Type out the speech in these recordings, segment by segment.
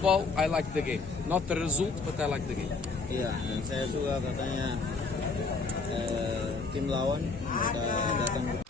global, I like the game. Not the result, but I like the game. Iya, yang saya suka katanya tim lawan datang.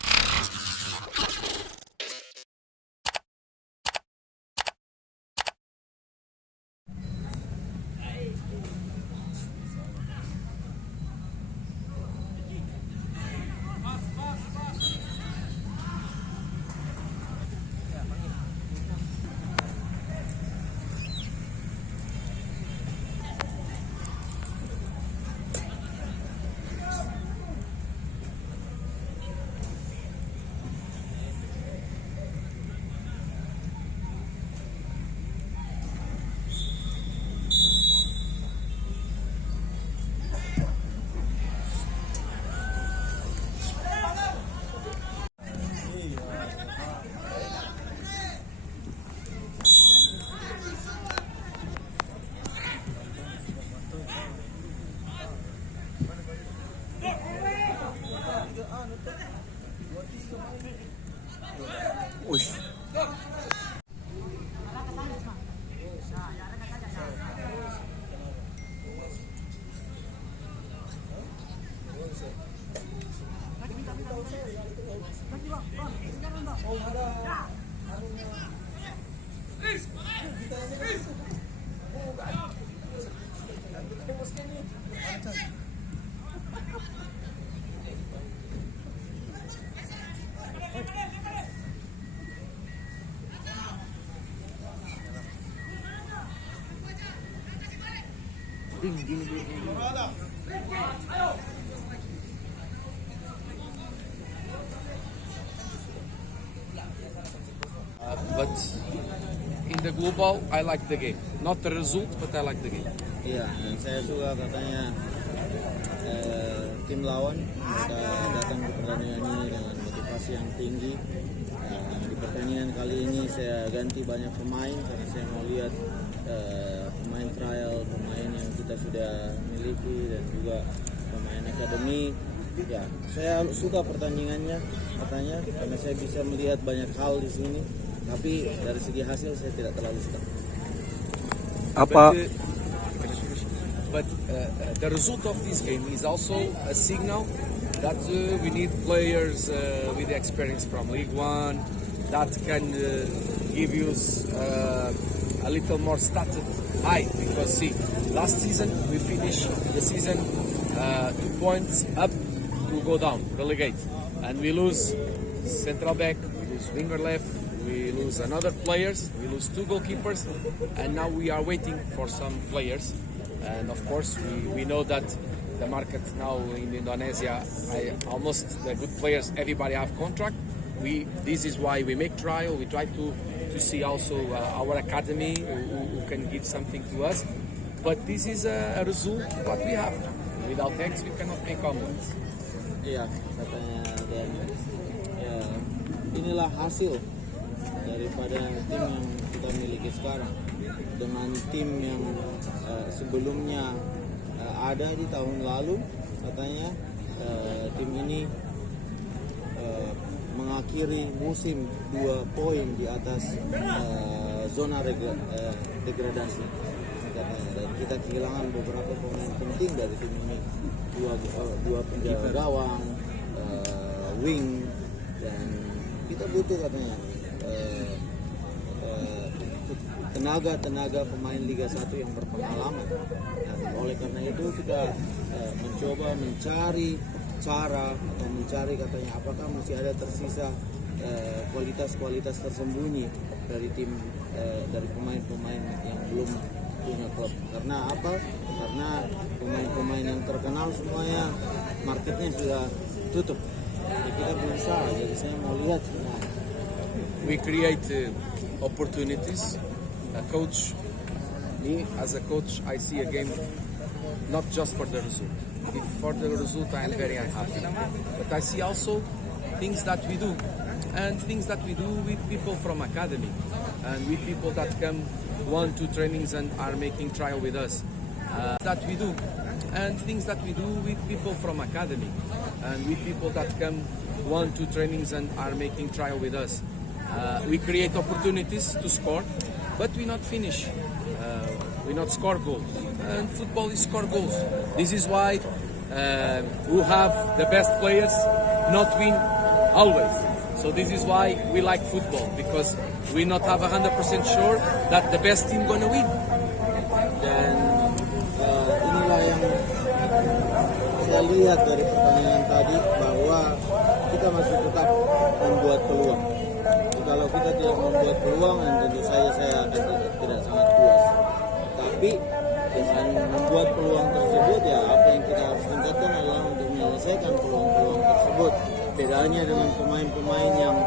Ush. But in the global, I like the game. Not the result, but I like the game. Iya, yang saya suka katanya tim lawan datang ke pertandingan ini dengan motivasi yang tinggi. Di pertandingan kali ini saya ganti banyak pemain karena saya mau lihat pemain trial, pemain yang kita sudah miliki dan juga pemain akademi. Ya, saya suka pertandingannya katanya karena saya bisa melihat banyak hal di sini. Tapi dari segi hasil saya tidak terlalu suka. But the result of this game is also a signal that we need players with the experience from League One that can give you a little more status high. Because see, last season we finished the season 2 points up to go down, relegate, and we lose central back, we lose winger left. We lose another players, we lose 2 goalkeepers, and now we are waiting for some players. And of course, we know that the market now in Indonesia, almost the good players, everybody have contract. This is why we make trial. We try to see also our academy who can give something to us. But this is a result what we have. Without eggs, we cannot make omelets. Iya, katanya dan inilah hasil daripada tim yang kita miliki sekarang dengan tim yang sebelumnya ada di tahun lalu. Katanya tim ini mengakhiri musim 2 poin di atas zona degradasi katanya, dan kita kehilangan beberapa pemain penting dari tim ini, dua penjaga gawang, wing, dan kita butuh katanya tenaga pemain Liga 1 yang berpengalaman. Nah, oleh karena itu kita mencoba mencari cara atau mencari katanya apakah masih ada tersisa kualitas tersembunyi dari tim dari pemain-pemain yang belum punya klub. Karena apa? Karena pemain-pemain yang terkenal semuanya marketnya sudah tutup. Jadi kita berusaha. Jadi saya mau lihat. We create opportunities. Me as a coach, I see a game not just for the result. If for the result, I am very unhappy. But I see also things that we do, and things that we do with people from academy, and with people that come 1-2 trainings and are making trial with us. That we do, and things that we do with people from academy, and with people that come 1-2 trainings and are making trial with us. We create opportunities to score, but we not finish. we not score goals. And football is score goals. This is why we have the best players not win always. So this is why we like football, because we not have 100% sure that the best team gonna win. Dan inilah yang saya lihat dari pertandingan tadi, bahwa kita masih tetap membuat peluang. Kalau kita tidak membuat peluang, tentu saja saya akan tidak sangat puas. Tapi dengan membuat peluang tersebut, ya apa yang kita harus tingkatkan adalah untuk menyelesaikan peluang-peluang tersebut. Bedanya dengan pemain-pemain yang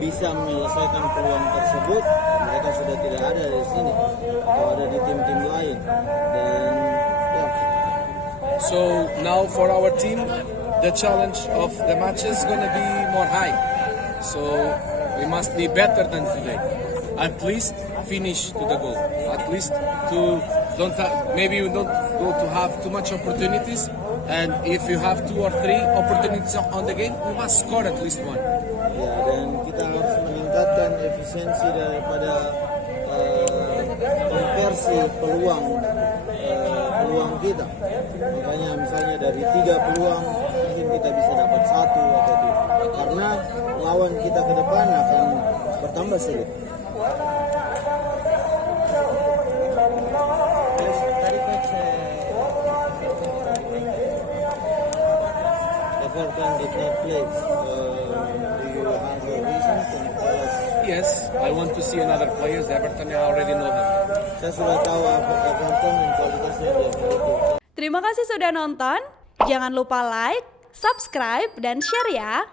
bisa menyelesaikan peluang tersebut, mereka sudah tidak ada di sini atau ada di tim-tim lain. Dan ya. So now for our team, the challenge of the match is gonna be more high. So we must be better than today. At least finish to the goal. At least maybe we don't go to have too much opportunities. And if you have 2 or 3 opportunities on the game, we must score at least 1. Ya, dan kita harus meningkatkan efisiensi daripada konversi peluang kita. Makanya misalnya dari 3 peluang mungkin kita bisa dapat 1 atau 2. Karena lawan kita ke depan akan bertambah sulit. Everton did not play. Do you have a reason? Can you tell us? Yes, I want to see another players. Everton, I already know them. Saya sudah tahu Everton dan kualitasnya dia begitu. Terima kasih sudah nonton. Jangan lupa like, subscribe, dan share ya.